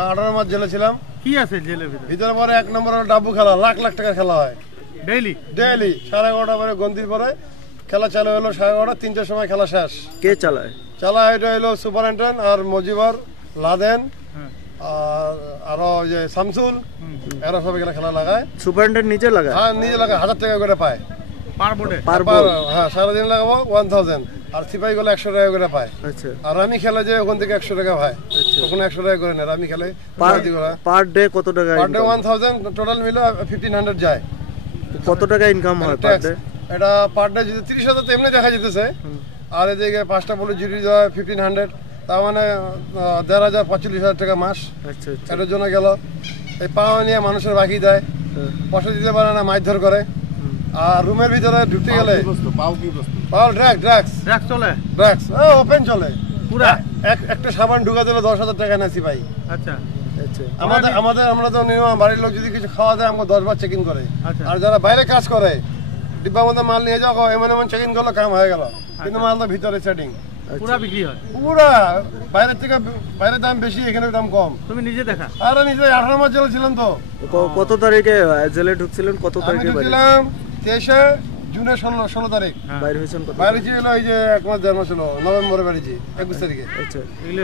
18 মাস জেলে ছিলাম। কি আছে জেলের ভিতরে? ভিতরে পরে 1 নম্বর হলো ডাব্বু খেলা, লাখ লাখ টাকা খেলা হয় ডেইলি 11:30 পরে গন্তির পরে খেলা চালু হলো 11:30, 3টার সময় খেলা শেষ। কে চালায়? এটা হলো সুপারিনটেন্ডেন্ট আর মজিবর, লাদেন আর আরো যে শামসুল, এরা সব এখানে খেলা লাগায়। সুপারিনটেন্ডেন্ট নিজে লাগায়? হ্যাঁ নিজে লাগায়, 1000 টাকা করে পায় পার বোর্ডে। হ্যাঁ সারাদিন লাগাবো 1000, আর সিপাহি গুলো 100 টাকা করে পায়। আচ্ছা। আর আমি খেলে যে ওখান থেকে 100 টাকা পায়, ওখানে 100 টাকা করে না, আমি খেলে পার ডে কত টাকা? পার ডে 1000, টোটাল মিলে 1500 যায়। কত টাকা ইনকাম হয় পার ডে? এটা পার ডে যদি 30,000 তো এমনি দেখা যেতেছে, আর এদিকে 5টা পুলিশ জুড়ি দেওয়া 1500, তার মানে 15,000 45,000 টাকা মাস। আচ্ছা। এটার জন্য গেল। এই পাওয়া নিয়ে মানুষের বাকি দেয়, পয়সা দিতে পারে না, মারধর করে। আর রুমের ভিতরে ঢুকতে গেলে পাও ড্রাগস চলে, ওপেন চলে পুরা। একটা সাবান ঢুকা দিলে 10,000 টাকা নেছি ভাই। আচ্ছা। আমরা তো বাড়ির লোক যদি কিছু খাওয়া দেয় আমাকে 10 বার চেক ইন করে। আর যারা বাইরে কাজ করে ডিব্বার মধ্যে মাল নিয়ে যাও, এমন চেক ইন করলো, কাম হয়ে গেল, কিন্তু মাল তো ভিতরে সেটিং পুরা বিক্রি হয়। পুরা বাইরের থেকে, বাইরের দাম বেশি, এখানে দাম কম। তুমি নিজে দেখা? আরে নিজে 18 মাস জেলে ছিলাম। তো কত তারিখে জেলে ঢুকছিলেন? কত তারিখে ঢুকছিলাম? 23 জুনের 16 তারিখ বাইরে হয়েছেন। বাইরে ছিল এই যে 1 মাস জন্ম ছিল, নভেম্বরে বেরিয়েছি 21 তারিখে। আচ্ছা।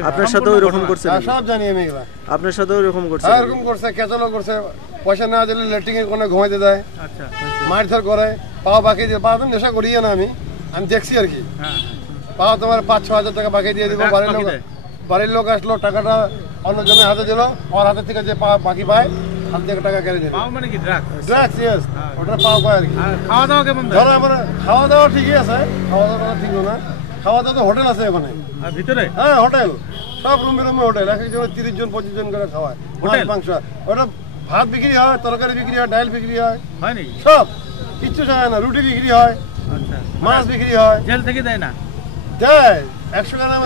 আপনার সাথেও এরকম করছে? সব জানি আমি এগুলা। আপনার সাথেও এরকম করছে? এরকম করছে, কেচালো করছে, পয়সা না দিলে লেট্রিং এর কোণে ঘুমাইতে দেয়। আচ্ছা। মারধর করে, পাও বাকি দিয়ে, পাও তুমি নেশা করিয়ে না, আমি দেখছি আর কি। পাও তোমার 5-6 হাজার টাকা বাকি দিয়ে দিব। বাড়ির লোক আসলো, টাকাটা অন্যজনের হাতে দিল, ওর হাতের থেকে যে বাকি পায় হাত থেকে টাকা কেড়ে দিল। পাও মানে কি? ড্রাগস, ইয়েস, ওটা পাও পায় আর কি। খাওয়া দাওয়া কেমন? ধরো আমার খাওয়া দাওয়া ঠিকই আছে, খাওয়া দাওয়া ঠিক না। খাওয়া দাওয়া তো হোটেল আছে ওখানে ভিতরে। হ্যাঁ হোটেল, সব রুমে হোটেল, এক একজন 30 জন 25 জন করে খাওয়ায়। হোটেল মাংস, ওটা ভাত বিক্রি হয়, তরকারি বিক্রি হয়, ডাল বিক্রি হয়, সব কিচ্ছু চায় না। রুটি বিক্রি হয়, মাছ বিক্রি হয়। জেল থেকে দেয় না? দেয় 100 গ্রাম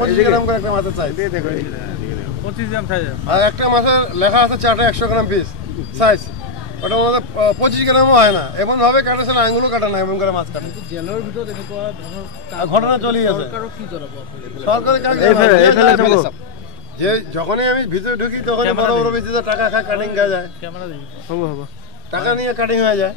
25 গ্রাম করে একটা মাছের চাই। 25 গ্রাম সাইজ। আর একটা মাছের লেখা আছে চাটে 100 গ্রাম পিস সাইজ, ওটার মধ্যে 25 গ্রামও হয় না। এমন ভাবে কাটেছে না, আঙুলও কাটে না, এমন করে মাছ কাটে। জেলের ভিতরে ঘটনা চলেই আছে। সরকারের যে যখনই আমি ভিতরে ঢুকি তখনই বড় বড় বিচিতে টাকা খায়, কাটিং হয়ে যায়, টাকা নিয়ে কাটিং হয়ে যায়।